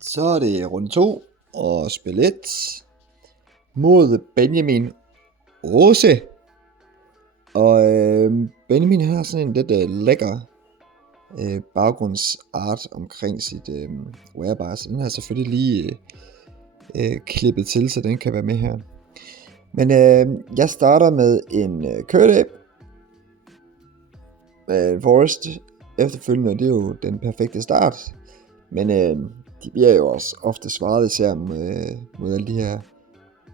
Så er det runde 2 og spil 1 mod Benjamin Rose. Og Benjamin har sådan en lidt lækker baggrundsart omkring sit wherebar, så den har selvfølgelig lige klippet til, så den kan være med her. Men jeg starter med en Curdape med Forest efterfølgende, og det er jo den perfekte start. Men de bliver jo også ofte svaret, især mod alle de her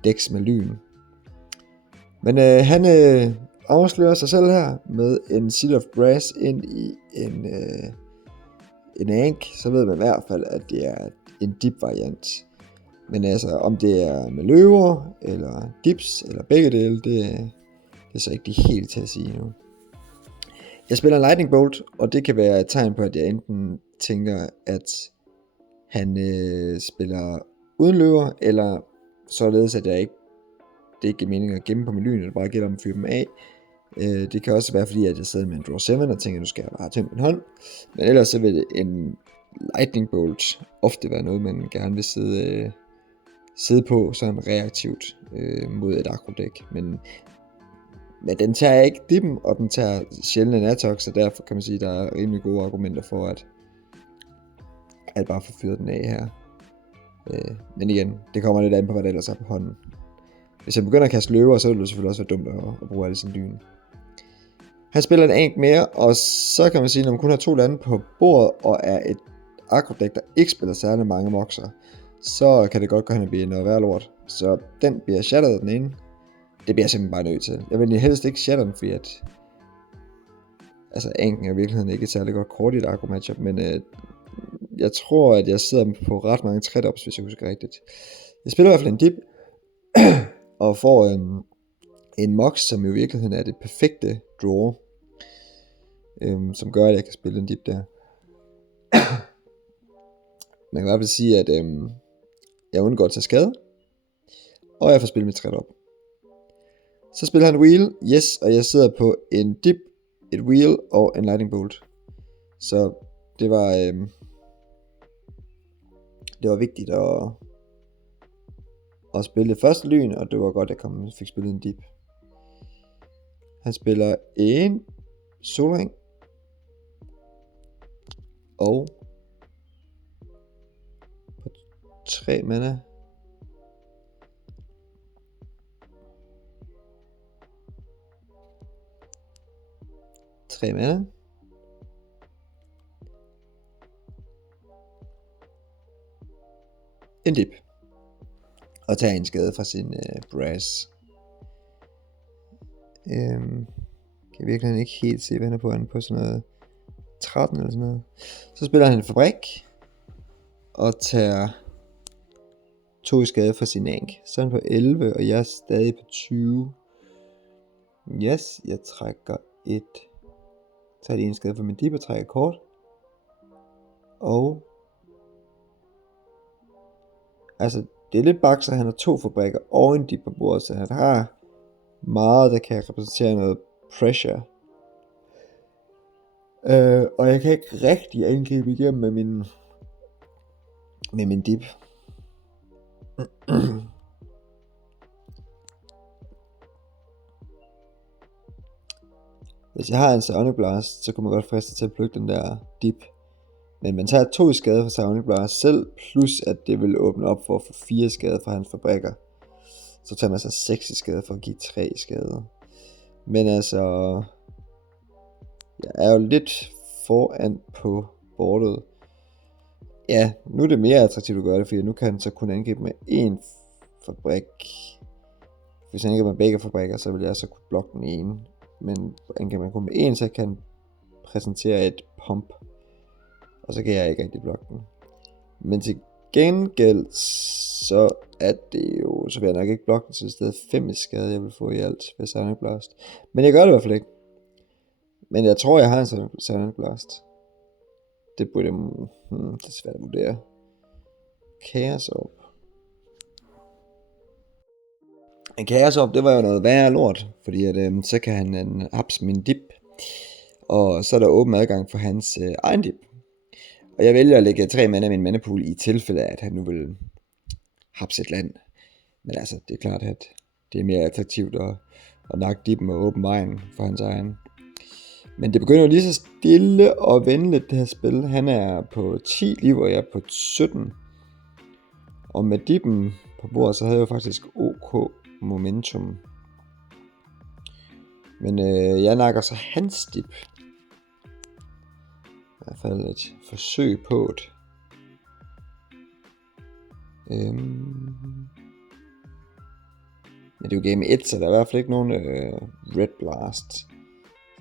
decks med lyn. Men han afslører sig selv her med en Seal of Brass ind i en Ank, så ved man i hvert fald, at det er en dip variant. Men altså, om det er med løver, eller dips, eller begge dele, det er så ikke det helt til at sige nu. Jeg spiller Lightning Bolt, og det kan være et tegn på, at jeg enten tænker, at han spiller uden løver, eller således, at det ikke er meningen at gemme på menuen, eller bare gælder om at fyre dem af. Det kan også være fordi, at jeg sidder med en draw 7 og tænker, nu skal jeg bare have tømt min hånd. Men ellers så vil en Lightning Bolt ofte være noget, man gerne vil sidde på sådan reaktivt mod et agro-dæk. Men den tager ikke dippen, og den tager sjældent en Atox, så derfor kan man sige, at der er rimelig gode argumenter for at bare få fyret den af her. Men igen, det kommer lidt an på, hvad der ellers er på hånden. Hvis jeg begynder at kaste løver, så vil det selvfølgelig også være dumt at bruge alle sine lyn. Han spiller en Ank mere, og så kan man sige, at når man kun har 2 lande på bordet, og er et agro-dæk, der ikke spiller særlig mange moxer, så kan det godt gå hen og blive noget værd lort. Så den bliver shattered den ene. Det bliver jeg simpelthen bare nødt til. Jeg vil helst ikke shatter den, fordi at Anken er i virkeligheden ikke et særligt godt kort i et agro-matchup, men jeg tror, at jeg sidder på ret mange trade-ups, hvis jeg husker rigtigt. Jeg spiller i hvert fald en dip, og får en mox, som i virkeligheden er det perfekte draw, som gør, at jeg kan spille en dip der. Man kan i hvert fald sige, at jeg undgår at tage skade, og jeg får spillet mit trade op. Så spiller han wheel, yes, og jeg sidder på en dip, et wheel og en lightning bolt. Så det var vigtigt at spille det første lyn, og det var godt, at jeg fik spillet en dip. Han spiller en solring og på 3 mana. En dip. Og tager en skade fra sin brass. Kan virkelig ikke helt se, hvad han er på. Han er på sådan noget 13 eller sådan noget. Så spiller han en fabrik. Og tager 2 skade fra sin Ank. Så er han på 11, og jeg er stadig på 20. Yes, jeg trækker et. Tager det en skade fra min dip og trækker kort. Og altså, det er lidt bakser, han har 2 fabrikker og en dip på bordet, så han har meget, der kan repræsentere noget pressure. Og jeg kan ikke rigtig angribe igennem med min dip. Hvis jeg har en Sonic Blast, så kunne man godt friste til at plukke den der dip. Men man tager 2 skade fra Sonic Blast selv, plus at det vil åbne op for at få 4 skade fra hans fabrikker. Så tager man så 6 skade for at give 3 skade. Men altså, jeg er jo lidt foran på bordet. Ja, nu er det mere attraktivt at gøre det, fordi nu kan han så kun angribe med 1 fabrik. Hvis han angriber med begge fabrikker, så vil jeg så kunne blokke den ene. Men angriber man kun med 1, så kan han præsentere et pump. Og så kan jeg ikke rigtig blokke den. Men til gengæld, så er det jo, så vil jeg nok ikke blokke den, så det er stadig 5 skade, jeg vil få i alt ved Sonic Blast. Men jeg gør det i hvert fald ikke. Men jeg tror, jeg har en Sonic Blast. Det burde det er svært at vurdere. Chaos Orb. En Chaos Orb, det var jo noget værre lort, fordi at, så kan han hapse min dip. Og så er der åben adgang for hans egen dip. Og jeg vælger at lægge 3 mana af min mandepool i tilfælde af, at han nu vil hapse et land. Men altså, det er klart, at det er mere attraktivt at nakke Dippen og åbne vejen for hans egen. Men det begynder jo lige så stille at vende lidt, det her spil. Han er på 10 liv, og jeg er på 17. Og med Dippen på bordet, så havde jeg jo faktisk OK momentum. Men jeg nakker så hans Dip. I hvert fald et forsøg på det. Men det er jo game 1, så der er i hvert fald ikke nogen Red Blast.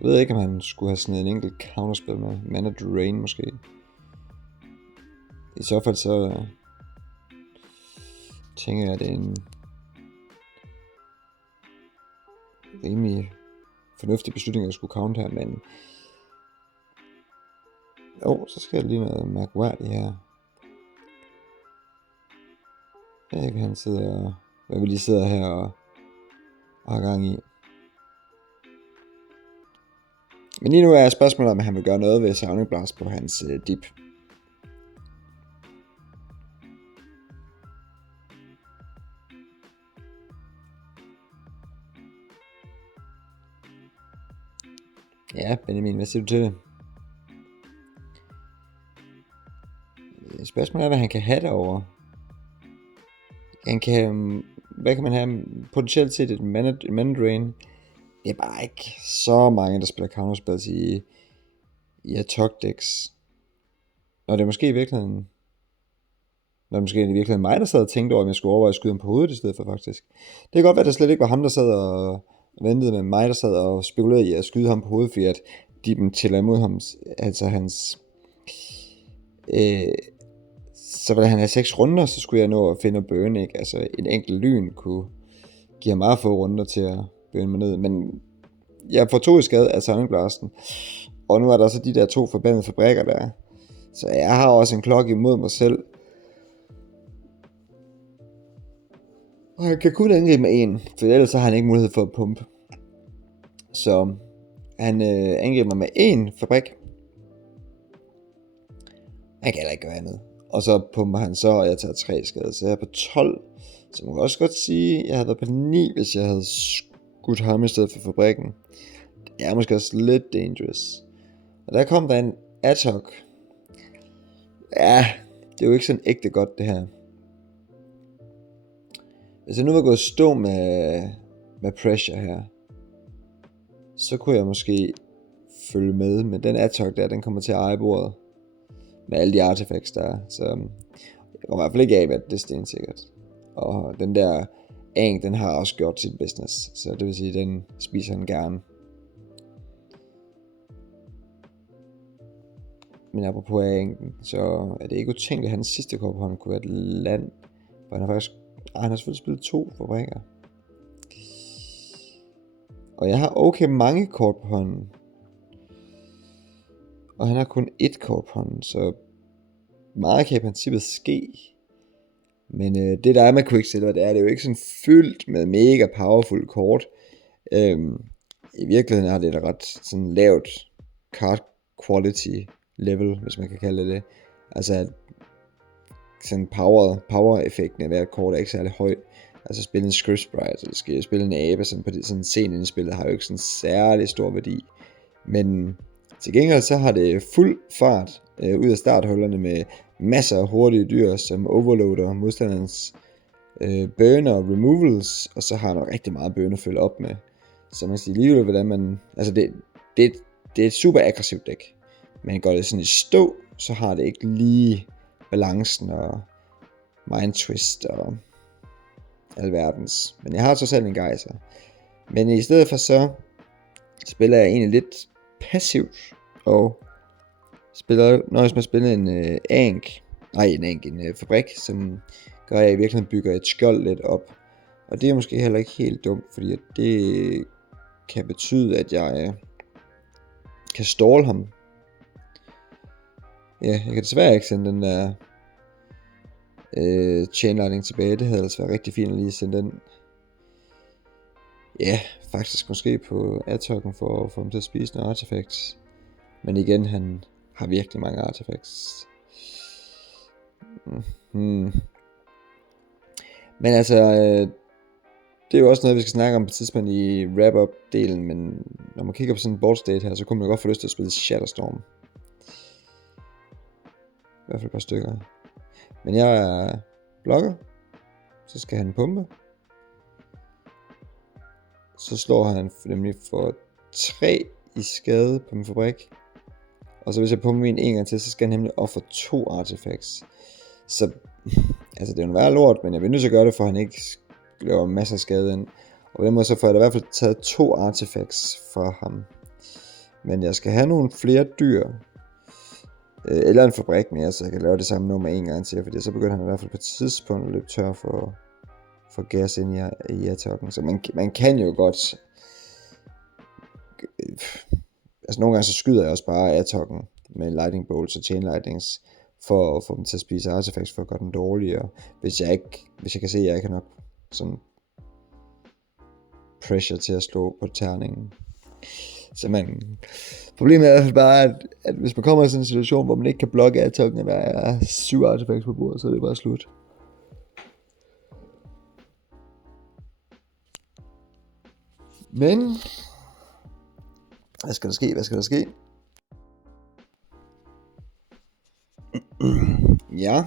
Jeg ved ikke, om han skulle have sådan en enkelt counterspil med Mana Drain måske. I så fald så tænker jeg, at det er en rimelig fornuftig beslutning at skulle count her, men så skal jeg lige noget mærkværdigt her. Jeg ved ikke, han sidder, hvad vi lige sidder her og har gang i. Men lige nu er spørgsmålet, om han vil gøre noget ved Sounding Blast på hans Dip. Ja, Benjamin, hvad siger du til det? Spørgsmålet er, hvad han kan have derovre. Hvad kan man have? Potentielt set et mana drain. Det er bare ikke så mange, der spiller counterspells i attack decks. Og det er måske i virkeligheden mig, der sad og tænkte over, om jeg skulle overveje at skyde ham på hovedet i stedet for faktisk. Det kan godt være, at det slet ikke var ham, der sad og ventede, med mig, der sad og spekulerede i at skyde ham på hovedet, fordi at Dippen tæller imod ham, altså hans... så ville han have 6 runder, så skulle jeg nå at finde burn, ikke? Altså en enkelt lyn kunne give ham meget få runder til at burn mig ned, men jeg får 2 i skade af Sounding Blasten, og nu er der så de der 2 forbandede fabrikker der, så jeg har også en klokke imod mig selv, og han kan kun angribe med 1, for ellers så har han ikke mulighed for at pumpe, så han angriber mig med 1 fabrik. Han kan heller ikke gøre andet. Og så pumper han så, og jeg tager 3 skade. Så jeg er på 12. Så man kan også godt sige, at jeg havde været på 9, hvis jeg havde skudt ham i stedet for fabrikken. Det er måske også lidt dangerous. Og der kom der en attack. Ja, det er jo ikke sådan ægte godt det her. Hvis jeg nu var gået stå med pressure her, så kunne jeg måske følge med. Men den attack der, den kommer til at eje bordet. Med alle de artifacts der er. Så jeg kommer i hvert fald ikke af, at det er stensikkert. Og den der Aang, den har også gjort sit business. Så det vil sige, den spiser han gerne. Men apropos Aang, så er det ikke utænkeligt, at hans sidste kort på hånden kunne være et land. For han har faktisk... han har selvfølgelig spillet 2 fabrikker. Og jeg har okay mange kort på hånden. Og han har kun 1 kort på hånden, så meget kan i princippet ske. Men det der er med Quicksilver, det er jo ikke sådan fyldt med mega powerful kort. I virkeligheden har det et ret sådan lavt card quality level, hvis man kan kalde det. Altså sådan power-effekten af hvert kort er ikke særlig høj. Altså spille en Script Sprite, eller skal spille en abe, sådan på sådan en scene i spillet, har jo ikke sådan særlig stor værdi. Men til gengæld så har det fuld fart ud af starthullerne med masser af hurtige dyr, som overloader modstanderens burner og removals, og så har man rigtig meget burn at følge op med. Så man siger lige hvordan man... Altså det er et super aggressivt dæk, men går det sådan i stå, så har det ikke lige balancen og mind twist og alverdens. Men jeg har så selv en gejser. Men i stedet for så spiller jeg egentlig lidt passivt og nøjes med at spille en fabrik, som gør, at jeg i virkeligheden bygger et skjold lidt op. Og det er måske heller ikke helt dumt, fordi det kan betyde, at jeg kan ståle ham. Ja, jeg kan desværre ikke sende den der chainlightning tilbage. Det havde altså været rigtig fint at lige sende den. Ja, faktisk måske på attacken for at få ham til at spise nogle artifacts. Men igen, han har virkelig mange artifacts. Hmm. Men altså, det er jo også noget, vi skal snakke om på et tidspunkt i wrap-up-delen, men når man kigger på sådan en board state her, så kunne man godt få lyst til at spille Shatterstorm. I hvert fald et par stykker. Men jeg er blokker, så skal han pumpe. Så slår han nemlig for 3 i skade på min fabrik. Og så hvis jeg pumper en gang til, så skal han nemlig ofre 2 artifacts. Så altså det er jo en værre lort, men jeg vil nødt til at gøre det, for han ikke laver masser af skade ind. Og på den måde så får jeg da i hvert fald taget 2 artifacts fra ham. Men jeg skal have nogle flere dyr. Eller en fabrik mere, så jeg kan lave det samme nummer en gang til. Fordi så begynder han i hvert fald på et tidspunkt at løbe tør for gas ind i attacken. Så man kan jo godt... Altså nogle gange så skyder jeg også bare attacken med lightning bolts og chain lightnings, for at få dem til at spise artifacts, for at gøre dem dårligere. Hvis jeg kan se, at jeg ikke har nok sådan pressure til at slå på terningen. Så problemet er i hvert fald bare, at hvis man kommer i sådan en situation, hvor man ikke kan blokke attacken, og der er 7 artifacts på bordet, så er det bare slut. Men hvad skal der ske? Ja.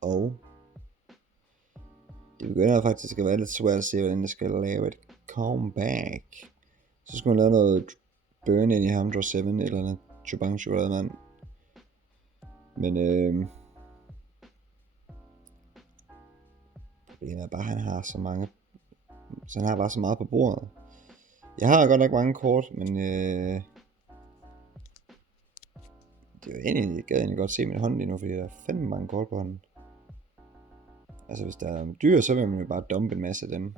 Og det begynder faktisk at være lidt svært at se, hvordan det skal lave et comeback. Så skal man lave noget burn ind i ham, draw 7 eller noget chubanchu eller noget. Men problemet er bare, at han har så mange, så han har bare så meget på bordet. Jeg har godt nok mange kort, men det er jo egentlig, jeg gad egentlig godt se min hånd lige nu, fordi der er fandme mange kort på hånden. Altså hvis der er dyr, så vil man jo bare dumpe en masse af dem.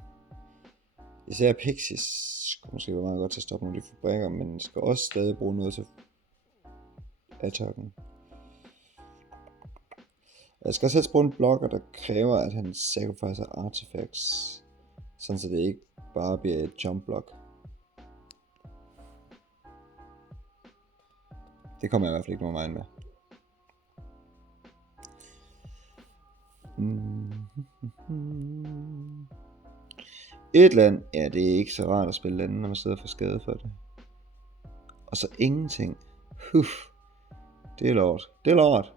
Især Pixies skulle måske være meget godt til at stoppe nogle af de fabrikker, men skal også stadig bruge noget til attacken. Jeg skal også helst bruge en blokker, der kræver, at han sacrificer artifacts, sådan så det ikke bare bliver et jump block. Det kommer jeg i hvert fald ikke nogen vej med. Et land, ja, det er ikke så rart at spille lande, når man sidder for skade for det. Og så ingenting. Det er lort.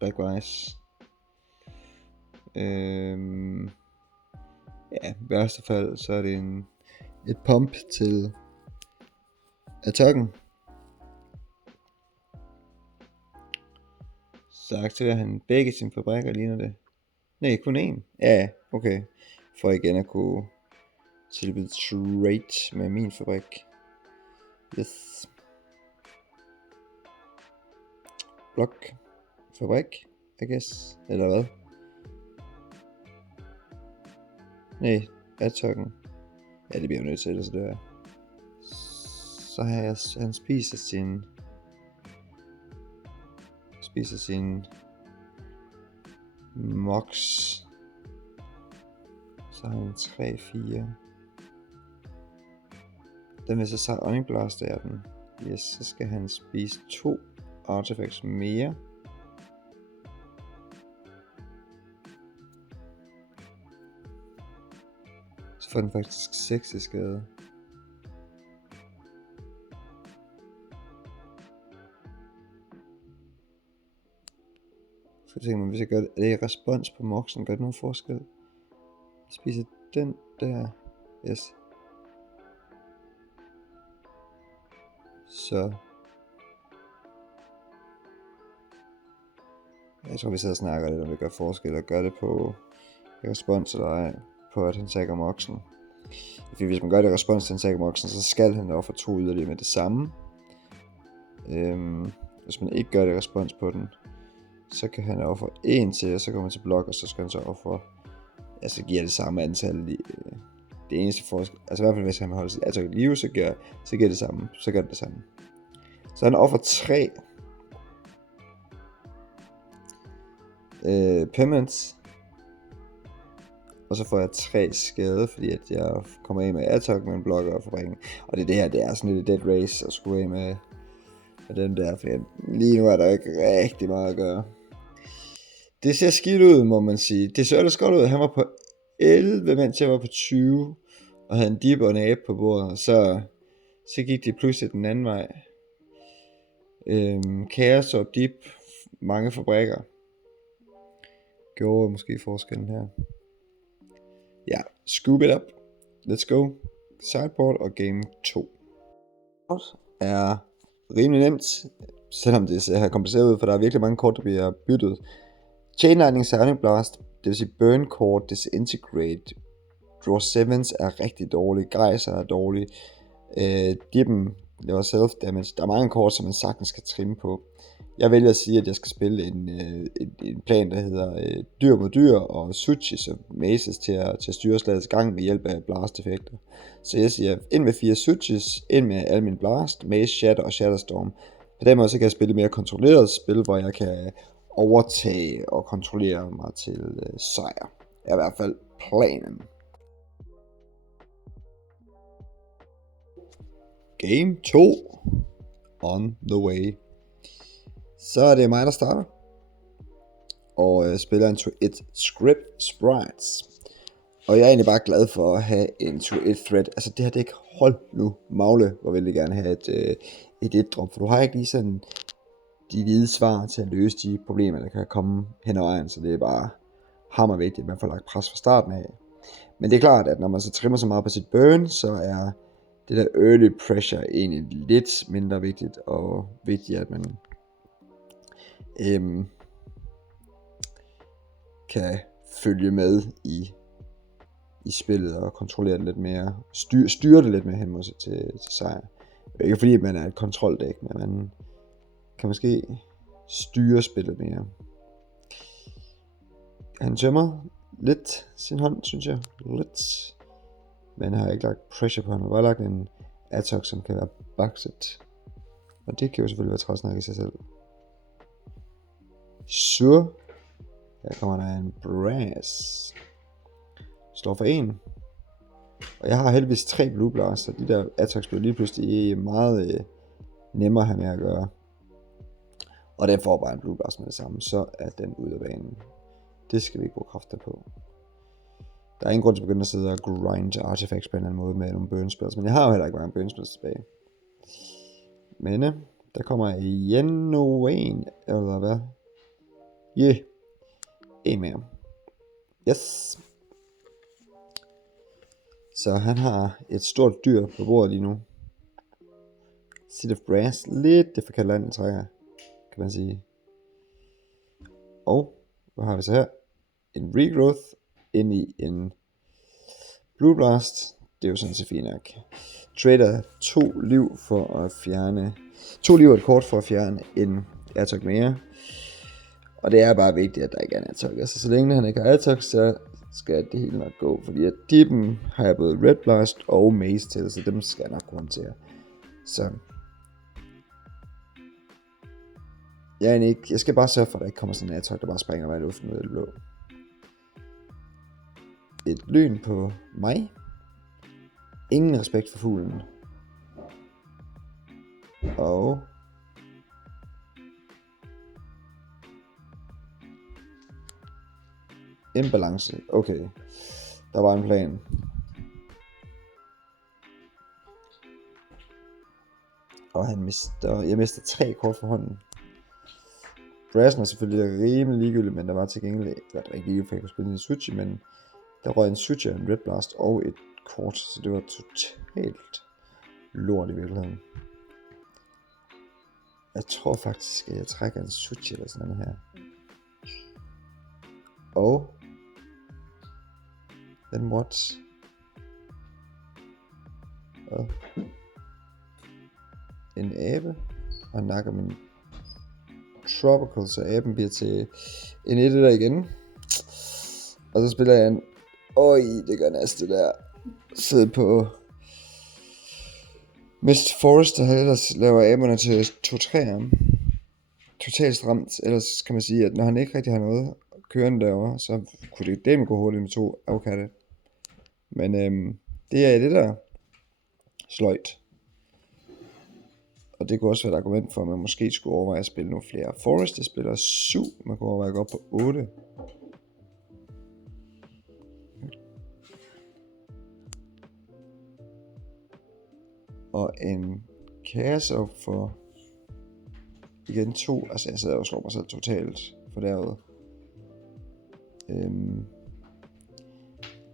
Black-wise. Ja, i værste fald, så er det et pump til attacken. Så aktiverer han begge sine fabrikker, ligner det. Nej, kun én. Ja, okay. For igen at kunne tilbyde trade med min fabrik. Yes. Blok. Fabrik, I guess. Eller hvad? Nej, attacken. Ja, det bliver jo nødt til, ellers dør jeg. Så har han spiser sin mox. Så har han 3-4. Den vil så Sonic Blast er den. Yes, så skal han spise 2 artifacts mere. Så får den faktisk 6 i skade. Så tænker man, hvis jeg gør det, er det respons på moxen, gør det nogen forskel? Jeg spiser den der. Yes. Så. Jeg tror vi sidder og snakker lidt om det gør forskel, og gør det på respons eller ej, på at han tager moxen. Fordi hvis man gør det respons til han tager moxen, så skal han ofre 2 yderligere med det samme. Hvis man ikke gør det respons på den, så kan han ofre 1 til, og så kommer man til blok, og så skal han så ofre, altså giver det samme antal, det eneste forskel, altså i hvert fald hvis han holder sit attack i live, så gør det samme, så gør det samme. Så han offer 3 permanents, Og så får jeg 3 skade, fordi at jeg kommer af med attack med en blokker og fabrikken. Og det her, det er sådan lidt dead race at skulle af med den der, for lige nu er der ikke rigtig meget at gøre. Det ser skidt ud, må man sige. Det ser ellers godt ud. Han var på 11, mens jeg var på 20, og havde en dip og en abe på bordet. Så gik de pludselig den anden vej. Chaos og dip, mange fabrikker. Gjorde måske forskellen her. Ja, scoop it up. Let's go. Sideboard og game 2. Er rimelig nemt, selvom det ser kompliceret ud, for der er virkelig mange kort, der bliver byttet. Chain Lightning, Sounding Blast, det vil sige Burn Kort, Disintegrate, Draw 7's er rigtig dårlig, Gejser er dårlig, Dippen laver self-damage. Der er mange kort, som man sagtens skal trimme på. Jeg vælger at sige, at jeg skal spille en plan, der hedder dyr mod dyr og switches og maces til at styre slagets gang med hjælp af blast-effekter. Så jeg siger, ind med 4 switches, ind med al min blast, mace, shatter og shatterstorm. På den måde så kan jeg spille mere kontrolleret spil, hvor jeg kan overtage og kontrollere mig til sejr. Det er i hvert fald planen. Game 2 on the way. Så er det mig, der starter. Og spiller en 2-1 script sprites. Og jeg er egentlig bare glad for at have en 2-1 thread. Altså det her, det er ikke hold nu magle, hvor vil jeg gerne have et 1-drop. For du har ikke lige sådan de hvide svar til at løse de problemer, der kan komme hen ad vejen. Så det er bare hammervigtigt, at man får lagt pres fra starten af. Men det er klart, at når man så trimmer så meget på sit burn, så er det der early pressure egentlig lidt mindre vigtigt. Og vigtigt, at man kan følge med i spillet og kontrollere det lidt mere, styre det lidt mere hen mod til sejr. Ikke fordi man er et kontroldæk, men man kan måske styre spillet mere. Han tømmer lidt sin hånd, synes jeg. Lidt. Men har ikke lagt pressure på ham. Han har bare lagt en attack, som kan være boxet. Og det kan jo selvfølgelig være træsnak i sig selv. Så her kommer der en brass. Står for 1. Og jeg har heldigvis 3 blue blast, så de der attacks bliver lige pludselig meget nemmere at have med at gøre. Og den får bare en blue blast med det samme, så er den ude af banen. Det skal vi ikke bruge kræfter på. Der er ingen grund til at begynde at sidde og grind artifacts på en eller anden måde med nogle burn spells, men jeg har jo heller ikke mange burn spells tilbage. Men der kommer endnu en, eller hvad? Yeah. En mere. Yes. Så han har et stort dyr på bordet lige nu. Seed of Brass. Lidt difficult land trækker, kan man sige. Og hvad har vi så her? En Regrowth ind i en Blue Blast. Det er jo sådan set fint nok. Trader 2 liv for at fjerne 2 liv og et kort for at fjerne en attack mere. Og det er bare vigtigt, at der ikke er en attack. Altså så længe han ikke har attack, så skal det hele nok gå. Fordi at dippen har jeg både Red Blast og Mace til, så dem skal jeg nok kunne håndtere. Så jeg skal bare sørge for, at der ikke kommer sådan en attack, der bare springer mig i luften ud af det blå. Et lyn på mig. Ingen respekt for fuglen. Og en balance. Okay. Der var en plan. Og jeg mister 3 kort for hånden. Brassen var selvfølgelig rimelig ligegyldig, men der var til gengæld, det var ikke ligegyldigt, for jeg kunne spille en switch, men der røg en switch, en Red Blast og et kort, så det var totalt lort i virkeligheden. Jeg tror faktisk, at jeg trækker en switch eller sådan noget her. Og then what? En abe, og nakker min Tropical, så aben bliver til en 1 der igen. Og så spiller jeg en det gør næste der. Sidde på Mist Forest, der ellers laver aberne til 2-3'eren. Totalt stramt. Ellers kan man sige, at når han ikke rigtig har noget kørende derovre, så kunne det dæmme gå hurtigt med 2 afkatte. Men det er det der sløjt. Og det kunne også være et argument for, at man måske skulle overveje at spille nogle flere. Forest, det spiller 7, man kunne overveje at gå op på 8. Og en Chaos for igen 2, altså jeg sidder og slår mig selv totalt for derude.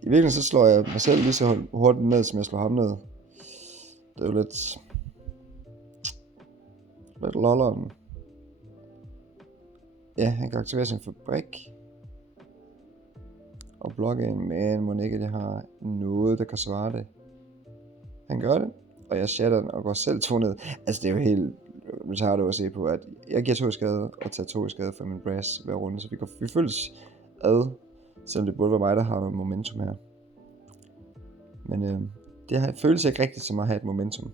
I virkeligheden så slår jeg mig selv lige så hurtigt ned, som jeg slår ham ned. Det er jo lidt lolleren. Ja, han kan aktivere sin fabrik og blokke en, men må ikke, at jeg har noget, der kan svare det. Han gør det, og jeg shatter den og går selv 2 ned. Altså det er jo helt retarded at se på, at jeg giver 2 i skade og tager 2 i skade for min brass hver runde, så vi følges ad, selvom det burde være mig, der har noget momentum her. Men det føles ikke rigtigt som at have et momentum.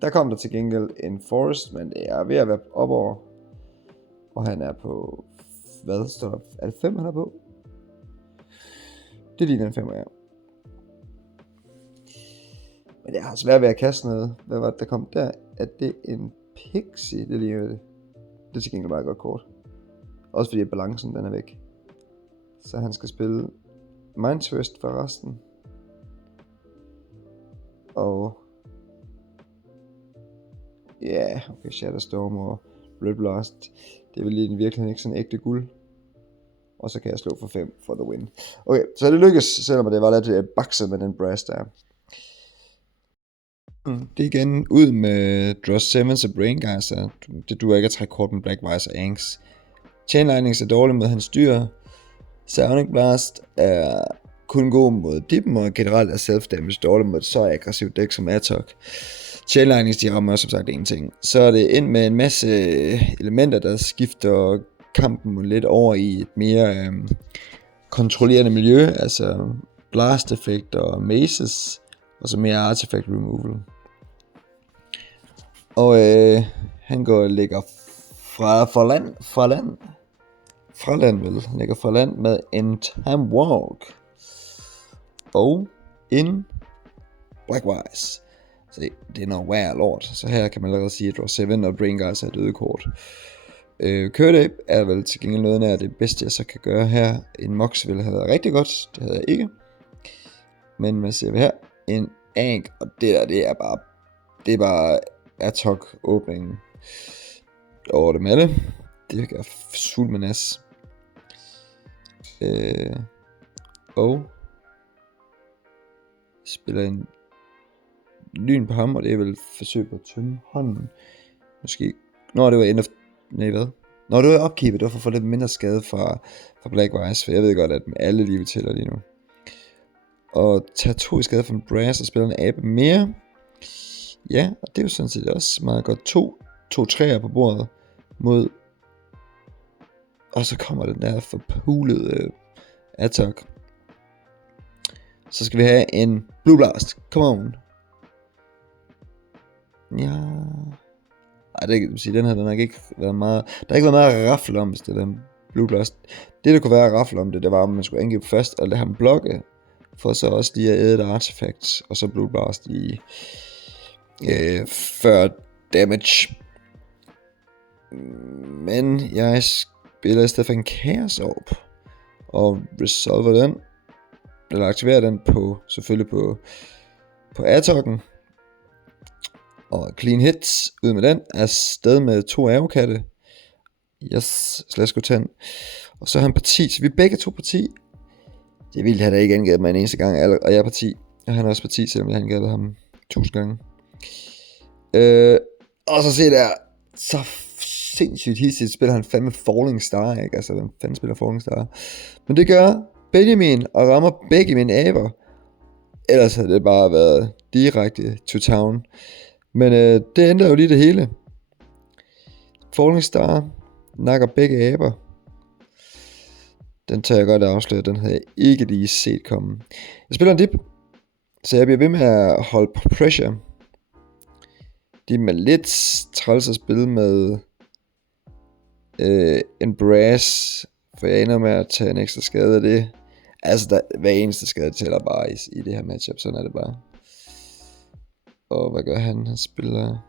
Der kom der til gengæld en Forest, men det er ved at være op over. Og han er på, hvad står der? Er det 5 han er på? Det ligner en 5'er, ja. Men jeg har svært ved at kaste noget. Hvad var det, der kom der? Er det en Pixie? Det ligner det. Det er til gengæld meget godt kort. Også fordi balancen den er væk. Så han skal spille Mind Twist for resten. Og ja, okay, Shatterstorm og Red Blast. Det er vel i virkeligheden ikke sådan ægte guld. Og så kan jeg slå for 5 for the win. Okay, så det lykkedes, selvom det var lidt bakset med den brass der. Det er igen ud med Dross Simmons og Braingeyser. Det duer ikke at trække kort med Blackwise og Anks. Chain Lightnings er dårlig mod hans dyr. Sonic Blast er kun god mod dippen, og generelt er self-damage dårlig mod et så aggressivt dæk som Atok. Chain Lightnings, de rammer som sagt ingenting. Så er det ind med en masse elementer, der skifter kampen lidt over i et mere kontrollerende miljø, altså blast effekt og maces, og så mere artifact removal. Og han går og ligger fra land med en Time Walk og en Blackwise. Så det er noget værd lort. Så her kan man allerede sige, at Draw 7 og Braingeyser er døde kort. Curdape er vel til gengæld noget af det bedste, jeg så kan gøre her. En Mox ville have været rigtig godt. Det havde jeg ikke. Men hvad ser vi her? En Ank, og det der, det er bare Atok åbningen over dem alle. Det kan sult med nas. Og spiller en lyn på ham, og det er vel forsøg på at tømme hånden. Måske. Nå, det var end of... Nej, hvad? Nå, det var opkeepet. Det var for at få lidt mindre skade fra Blackwise, for jeg ved godt, at alle liv tæller lige nu. Og tager 2 i skade fra en brass og spiller en abe mere. Ja, og det er jo sådan set også meget godt. 2 træer på bordet mod... Og så kommer den der forpulede Atok. Så skal vi have en Blue Blast. Come on. Ja... Ej, det kan sige, den her, den har ikke været meget... Der har ikke været meget at rafle om, hvis det er den Blue Blast. Det, der kunne være at rafle om det, var, om man skulle angribe først og lade ham blokke, for så også lige at æde et artefakt, og så Blue Blast i 40 damage. Men jeg spiller i stedet for en Chaos Orb, og resolver den, eller aktiverer den på, selvfølgelig på Atokken. Og clean hits, ud med den, er sted med 2 avokatte. Yes, så lad os gå til den. Og så har han parti, så vi er begge 2 parti. Det er vildt, at han ikke angivet mig en eneste gang, og jeg er parti. Og han er også parti, selvom jeg har angivet ham 1000 gange. Og så se der, så sindssygt hissigt spiller han fandme Falling Star, ikke? Altså, hvem fanden spiller Falling Star? Men det gør Benjamin, og rammer begge mine aber. Ellers havde det bare været direkte to town. Men det ændrer jo lige det hele. Falling Star nakker begge aber. Den tager jeg godt afsløre. Den havde jeg ikke lige set komme. Jeg spiller en dip, så jeg bliver ved med at holde på pressure. De er lidt træls at spille med en brass, For jeg ender med at tage en ekstra skade af det. Altså, hver eneste skade tæller bare i det her matchup. Sådan er det bare. Og hvad gør han? Han spiller...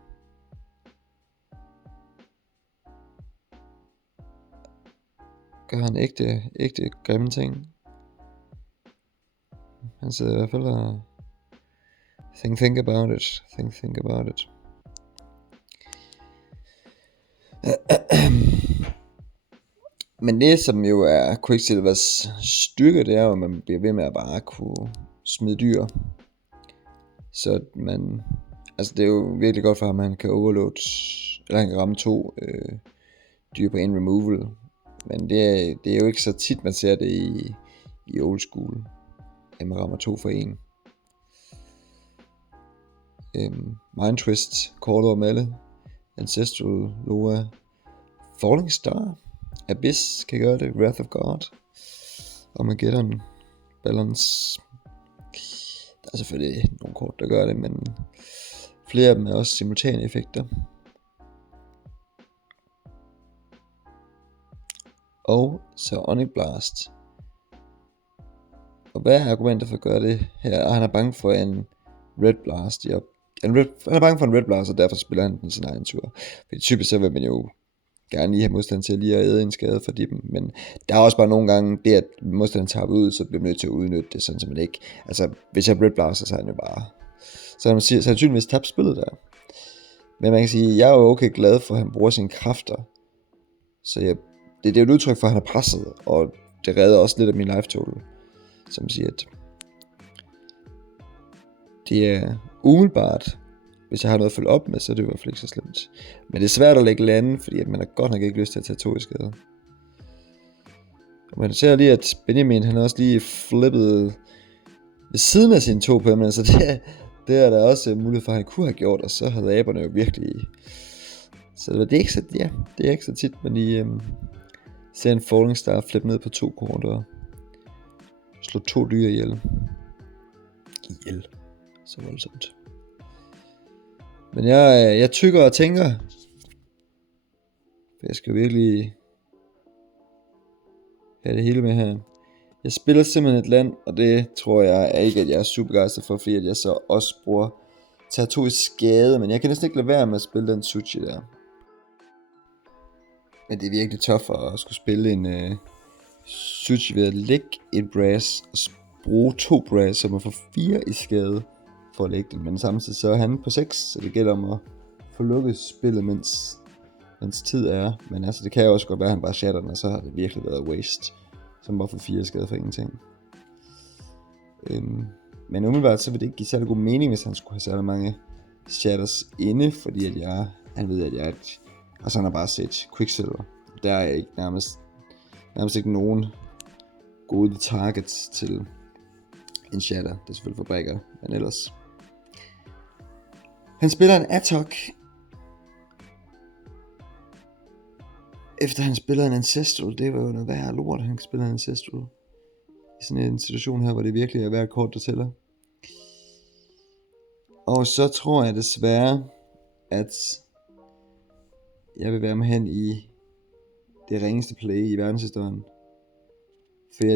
Gør han ægte grimme ting? Han sidder i hvert fald og... Think about it. Think about it. Men det som jo er Quicksilvers styrke, det er jo, at man bliver ved med at bare kunne smide dyr. Så man... Altså det er jo virkelig godt for ham, at han kan overload... Eller han kan ramme 2 dyr på en removal. Men det er jo ikke så tit, man ser det i old school. At man rammer 2 for 1. Mind Twist, Call over Melle, Ancestral Loa, Falling Star, Abyss kan gøre det, Wrath of God, Armageddon, Balance. Der er selvfølgelig nogle kort, der gør det, men flere af dem er også simultane effekter. Og så Onic Blast. Og hvad er argumentet for at gøre det her? Han er bange for en Red Blast. Han er bange for en Red Blast, og derfor spiller han den i sin egen tur. Fordi typisk så vil man jo gerne lige have modstand til lige at æde en skade for dem. Men der er også bare nogle gange, det at modstanden tager ud, så bliver man nødt til at udnytte det, sådan som man ikke... Altså, hvis jeg Red Blaster, så er han jo bare... Så han siger, sandsynligvis tabt spillet der. Men man kan sige, jeg er jo okay glad for, at han bruger sine kræfter. Så det er jo et udtryk for, at han er presset, og det redder også lidt af min life total. Som siger, at det er umiddelbart, hvis jeg har noget at følge op med, så er det i hvert fald ikke så slemt. Men det er svært at lægge lande, fordi at man har godt nok ikke lyst til at tage 2 i skade. Og man ser lige, at Benjamin, han har også lige flippet ved siden af sine 2 permanents, så det er der også mulighed for, at han kunne have gjort, og så havde aberne jo virkelig... Så det er ikke så, ja, det er ikke så tit, men I ser en Falling Star flippe ned på 2 kort og slå 2 dyr ihjel. Så voldsomt. Men jeg tykker og tænker. For jeg skal virkelig have det hele med her. Jeg spiller simpelthen et land, og det tror jeg er ikke, at jeg er super begejstret for, fordi at jeg så også bruger tager 2 i skade. Men jeg kan næsten ikke lade være med at spille den Suchi der. Men det er virkelig tough at skulle spille en Suchi ved at lægge et brass og bruge 2 brass, så man får 4 i skade for at lægge den. Men samtidig så er han på 6, så det gælder om at få lukket spillet, mens tid er. Men altså det kan jo også godt være, at han bare shatter den, og så har det virkelig været waste, som bare får 4 skade for ingenting. Men umiddelbart så vil det ikke give særlig god mening, hvis han skulle have særlig mange shatters inde, fordi at han ved, at jeg er et... Altså han har bare set Quicksilver. Der er ikke nærmest ikke nogen gode targets til en shatter. Det er selvfølgelig for brækker, men ellers. Han spiller en Atok. Efter han spiller en Ancestral, det var jo noget værre lort, han spiller en Ancestral. I sådan en situation her, hvor det virkelig er hvert kort, der tæller. Og så tror jeg desværre, at jeg vil være med hen i det ringeste play i verdenshistorien. For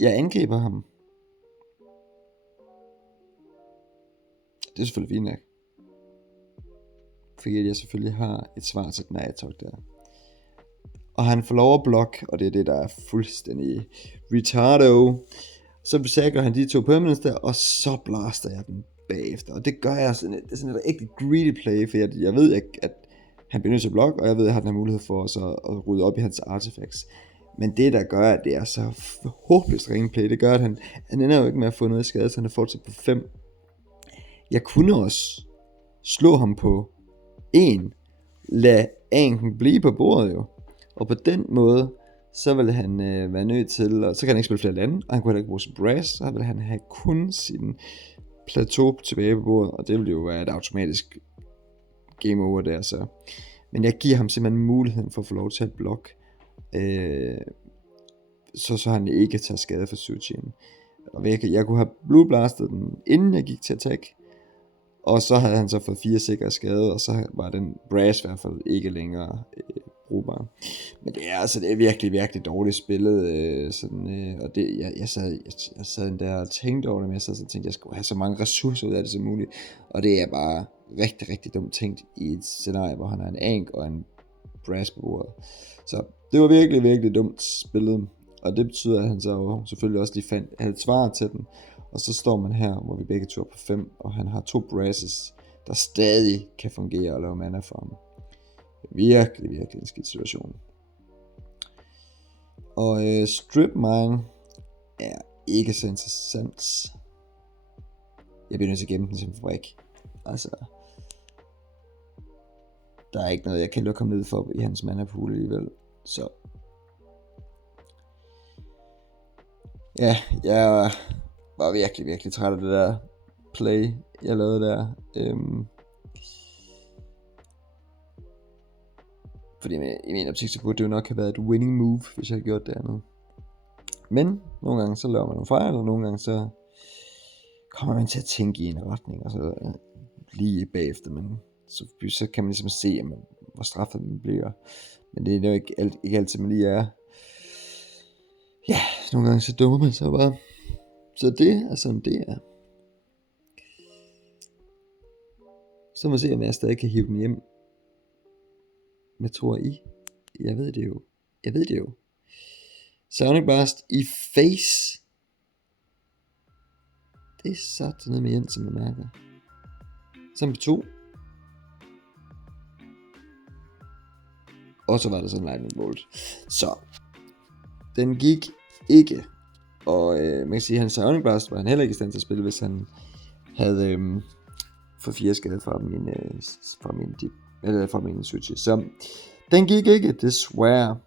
jeg angriber ham. Det er selvfølgelig fint nok. Fordi jeg selvfølgelig har et svar til den her Atok der. Og han får lov at blokke, og det er det, der er fuldstændig retardo. Så besækker han de 2 permanents der, og så blaster jeg dem bagefter. Og det gør jeg sådan, det er sådan et ægte greedy play, for jeg ved, at han bliver nødt til at blokke, og jeg ved, at han har mulighed for at rydde op i hans artifacts. Men det, der gør, at det er så håbløst ringe play, det gør, at han ender jo ikke med at få noget skade, så han er fortsat på 5. Jeg kunne også slå ham på 1, lad anken blive på bordet jo. Og på den måde, så vil han være nødt til, og så kan han ikke spille flere lande, og han kunne heller ikke bruge sin brass, så vil han have kun sin plateau tilbage på bordet, og det vil jo være et automatisk game over der så. Men jeg giver ham simpelthen muligheden for at få lov til at blokke, så han ikke tager skade for Suchi'en. Og jeg kunne have blue blastet den, inden jeg gik til attack, og så havde han så fået 4 sikre skade, og så var den brass i hvert fald ikke længere brugbare. Men det er virkelig, virkelig dårligt spillet, og det, jeg sad der og tænkte over det, men jeg sad og tænkte, jeg skulle have så mange ressourcer ud af det som muligt, og det er bare rigtig, rigtig dumt tænkt i et scenarie, hvor han har en ank og en brass på bordet. Så det var virkelig, virkelig dumt spillet, og det betyder, at han så jo selvfølgelig også lige havde et svar til den, og så står man her, hvor vi begge to er på 5, og han har 2 brasses, der stadig kan fungere og lave mana for ham. Virkelig, virkelig en skidt situation. Og Strip Mine er ikke så interessant. Jeg bliver nødt til at gemme den som fabrik. Altså, der er ikke noget, jeg kan lukke ham ned for i hans mana pool alligevel. Så ja, jeg var virkelig, virkelig træt af det der play, jeg lavede der. Fordi i min optik, så burde det jo nok have været et winning move, hvis jeg havde gjort det andet. Men nogle gange så laver man nogle fejl, og nogle gange så kommer man til at tænke i en retning, og så lige bagefter, men så kan man ligesom se, hvor straffet man bliver. Men det er jo ikke altid, man lige er. Ja, nogle gange så dummer man sig bare. Så det er sådan, det er. Så må jeg se, om jeg stadig kan hive den hjem. Hvad tror I? Jeg ved det jo. Sonic Blast i face. Det er sådan noget med Jens, som jeg mærker. Så på 2. Og så var der sådan en lightning bolt. Så den gik ikke. Og man kan sige, at hans Sonic Blast var han heller ikke i stand til at spille, hvis han havde fået 4 skade fra min switch. Så den gik ikke, desværre.